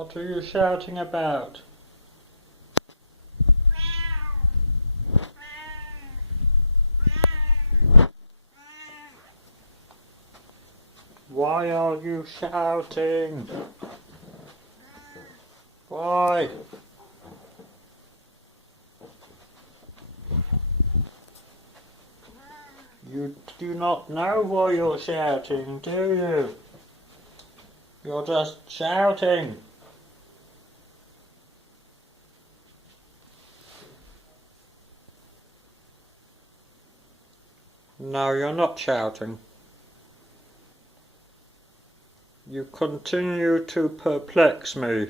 What are you shouting about? Why are you shouting? Why? You do not know why you're shouting, do you? You're just shouting. No, you're not shouting. You continue to perplex me.